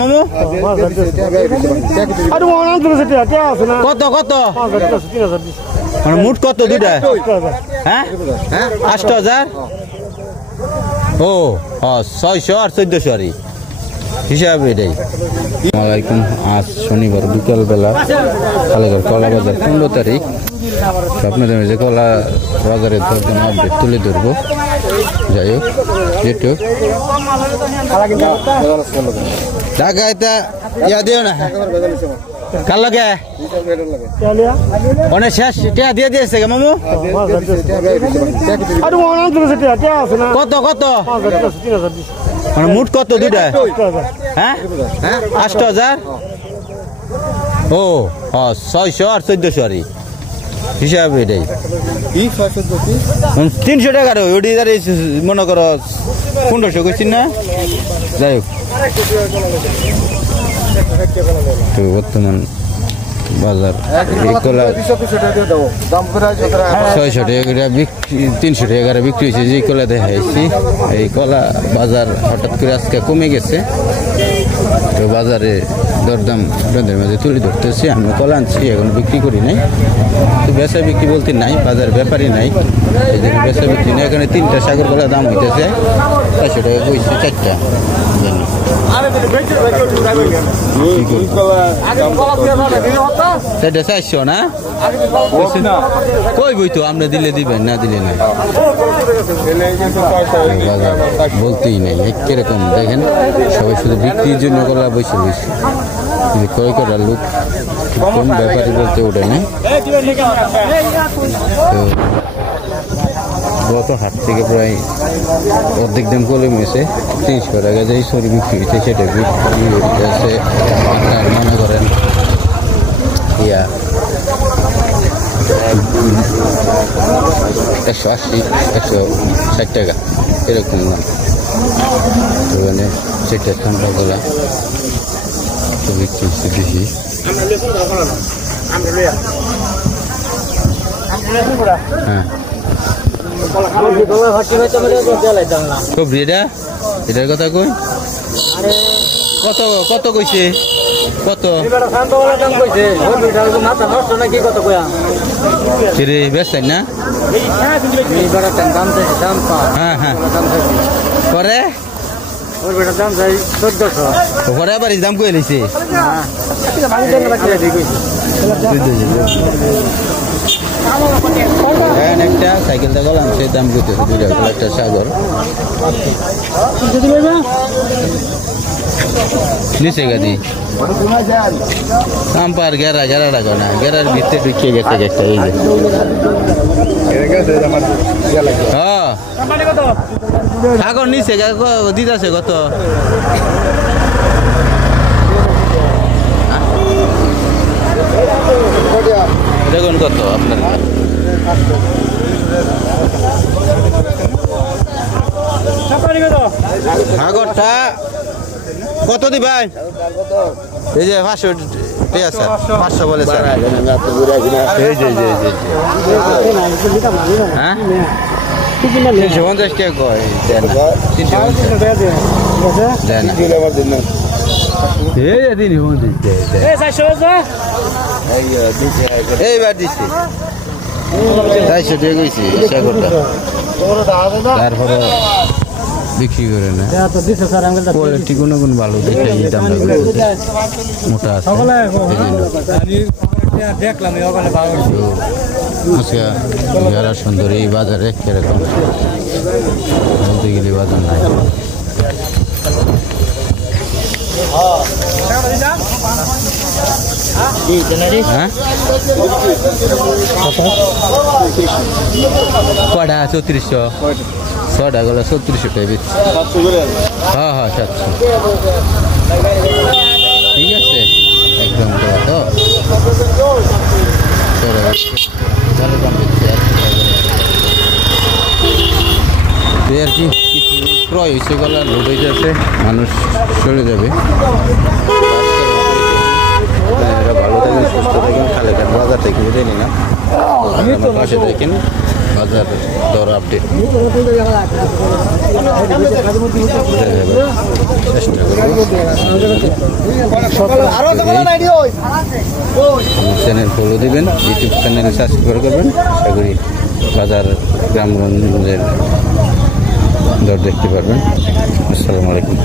মামু কত কত মানে মুঠ কত দুইটা হ্যাঁ ৮,০০০ ও ৬০০ আর ১৪০০ আর হিসাব এটাই। আসসালামাইকুম, আজ শনিবার বিকালবেলা কালেঘর কলা বাজার ১৫ তারিখ। আপনাদের যে কলা বাজারের দরদাম আপডেট তুলে ধরবো। যাই হোক যেটু টাকা এটা ইয়া দিও না কার লাগে অনেক শেষ টিয়া দিয়ে দিয়েছে গে মামু কত কত মানে মুঠ কত দুইটা হ্যাঁ ৮,০০০ ও ৬০০ আর ১৪০০ আর হিসাব এটাই ৩০০ টাকার ওটি মনে করো ১৫০০ করছি না। যাই হোক তো বর্তমান বাজার কলা ৬০০ টাকা বিক্রি ৩০০ টাকা বিক্রি হয়েছে। যে কলা দেখাইছি এই কলা বাজার হঠাৎ করে আজকে কমে গেছে। তো বাজারে দরদাম আপনাদের মাঝে তুলে ধরতেছি। আমি কলা আনছি এখন বিক্রি করি নাই, তো বেচা বিক্রি বলতে নাই, বাজার ব্যাপারই নাই, এই জন্য বেচা বিক্রি নাই। এখানে ৩টা সাগর কলা দাম হইতেছে ৪০০ টাকা কইছে 4টা। সেটা ৪০০ না কই বই তো আমরা দিলে দিবেন না দিলে না বলতেই নেই। কিরকম দেখেন সবাই শুধু বিক্রির জন্য কলা বসে বসে ক্রয় করার লোক কোন ব্যাপারে বলতে ওঠে না। গত হাট থেকে প্রায় অর্ধেক দাম কমে গেছে। ৩০০ টাকা যে সরি বিক্রি হয়েছে সেটা বিক্রি হইতেছে আপনার মনে করেন ইয়া ১৮০ ১৬০ টাকা এরকম দাম। তো মানে সেটা ঠান্ডা গলা তো বিক্রি হচ্ছে বেশি। হ্যাঁ এটার কথা কই কত কত কইছে কত বেচছেন না? হ্যাঁ হ্যাঁ করে ঘরে আবার দাম কয়ে নিছে একটা সাইকেলটা গেলাম সেই দাম করতেছে ২ টাকা একটা সাগর নিচে গাদি আম্পার গেরা গেরা টাকা না গেরার ভিতরে ঢুকিয়ে গেছে একটা এই যে হ্যাঁ সাগর নিচে দিতেছে কত দেখুন কত আপনার সাগরটা কত দিবাই এই যে ৫০০ আছে ৫০০ বলে স্যার এই যে হ্যাঁ ৩৫০ টাকা কয় দেন ৩৫০ এইবার দিচ্ছি ৪০০ টাকা কইছি সাগরটা তারপরে বিক্রি করে না কোয়ালিটি কোনো কোন ভালো দেখে এই দামটা মোটা আছে যারা সুন্দর এই বাজারে কিরকম বলতে গেলে বাজার নাই। হ্যাঁ কটা ৩৪০০ ছটা গেল ৩৪০০ টাকা বেশি। হ্যাঁ হ্যাঁ ৭০০ ঠিক আছে একদম তো ভালো দাম দিচ্ছে আর কি কিছু ক্রয় হয়েছে গলা লোড হয়ে যাচ্ছে মানুষ চলে যাবে। ভালো থাকেন সুস্থ থাকেন কালেঘাট বাজার থেকে জানি না আমার পাশে থাকেন। বাজার দর আপডেট চেষ্টা করব। চ্যানেল ফলো দিবেন, ইউটিউব চ্যানেল সাবস্ক্রাইব করবেন। আশা করি বাজার গ্রামগঞ্জের দর দেখতে পারবেন। আসসালামু আলাইকুম।